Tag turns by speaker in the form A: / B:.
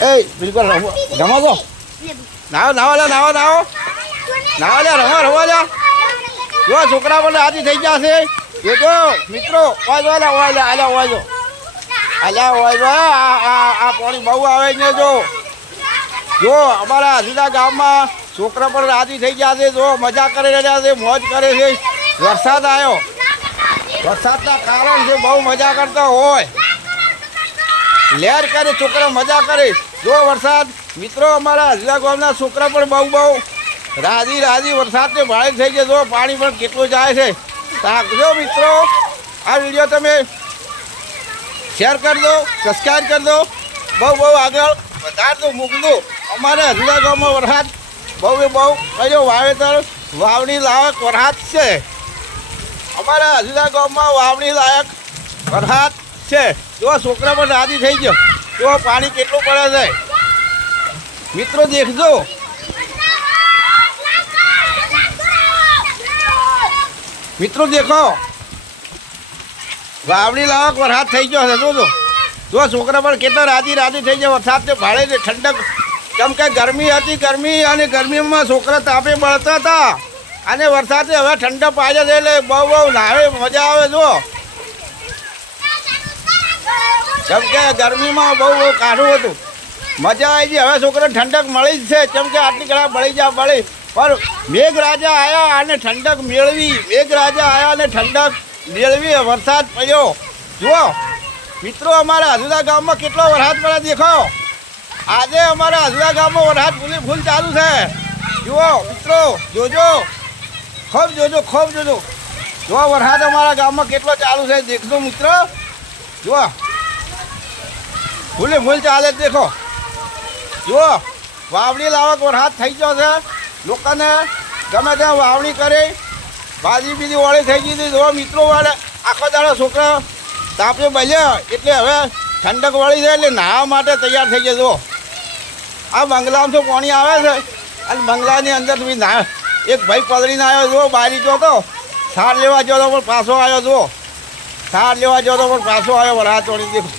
A: એ બિલકુલ રમો રમો તો નાવો નાવો લે નાવો નાવો નાવો લે રમો રમો લે જો છોકરા બોલે આજી થઈ ગયા છે. એ જો મિત્રો વાજો લે વાજો આલ્યા વાજો આલ્યા વાજો આ આ આ પાણી બહુ આવે છે જો. જો અમારા હજીરા ગામમાં છોકરા પણ રાજી થઈ ગયા છે જો. મજા કરી રહ્યા છે મોજ કરે છે. વરસાદ આવ્યો વરસાદના કારણ છે બહુ મજા કરતા હોય. લહેર કરે, છોકરા મજા કરે. જો વરસાદ, મિત્રો, અમારા હજલા ગામના છોકરા પણ બહુ બહુ રાજી રાજી વરસાદને ભાડે થઈ ગયો. જો પાણી પણ કેટલું જાય છે. તાકજો મિત્રો. આ વીડિયો તમે શેર કરી દો સબસ્ક્રાઈબ કરી દો બહુ બહુ આગળ વધારજો મૂકજો. અમારે હજલા ગામમાં વરસાદ બહુ બહુ કયો વાવેતર વાવણી લાયક વરસાદ છે. અમારા હજલા ગામમાં વાવણી લાયક વરસાદ છે. જો છોકરા પણ રાજી થઈ ગયો. જો પાણી કેટલું પડે છે. મિત્રો, દેખજો. મિત્રો, દેખો. વાવણી લાયક વરસાદ થઈ ગયો છે, જોજો. જો છોકરા પણ કેટલા રાજી રાજી થઈ ગયા. વરસાદને ભાડે છે, ઠંડક. કેમ કે ગરમી હતી, ગરમી અને ગરમીમાં છોકરા તાપે બળતા હતા. અને વરસાદે હવે ઠંડક પાડે છે, એટલે બહુ બહુ નાવે, મજા આવે જો કેમ કે ગરમીમાં બહુ બહુ કાઢું હતું. મજા આવી ગઈ. હવે છોકરાને ઠંડક મળી જ છે. કેમ કે આટલી કડા બળી જા બળી પણ મેઘરાજા આવ્યા અને ઠંડક મેળવી. મેઘરાજા આવ્યા અને ઠંડક મેળવી. વરસાદ પડ્યો. જુઓ. મિત્રો, અમારા હજુદા ગામમાં કેટલો વરસાદ પડે દેખો. આજે અમારા હજુદા ગામમાં વરસાદ ફૂલી ફૂલ ચાલુ છે. જુઓ, મિત્રો, જોજો. ખૂબ જોજો ખૂબ જોજો. જુઓ, વરસાદ અમારા ગામમાં કેટલો ચાલુ છે. દેખજો, મિત્રો. જુઓ. ફૂલે ફૂલ ચાલે દેખો. જુઓ, વાવણી લાવક વરસાદ થઈ ગયો છે. લોકોને ગમે ત્યાં વાવણી કરે ભાજી બીજી વાળી થઈ ગઈ હતી. જો મિત્રો વાળે, આખો દાડો છોકરા તાપે બલ્યા. એટલે હવે ઠંડક વાળી છે એટલે નાહવા માટે તૈયાર થઈ જજો આ બંગલામાં પાણી આવે છે. અને બંગલાની અંદર બી ના, એક ભાઈ પલળીને આવ્યો. જુઓ, બારી ગયો તો સાર લેવા ગયો પણ પાછો આવ્યો. જુઓ સાર લેવા ગયો પણ પાછો આવ્યો. વરસાદ ચોડી દેખો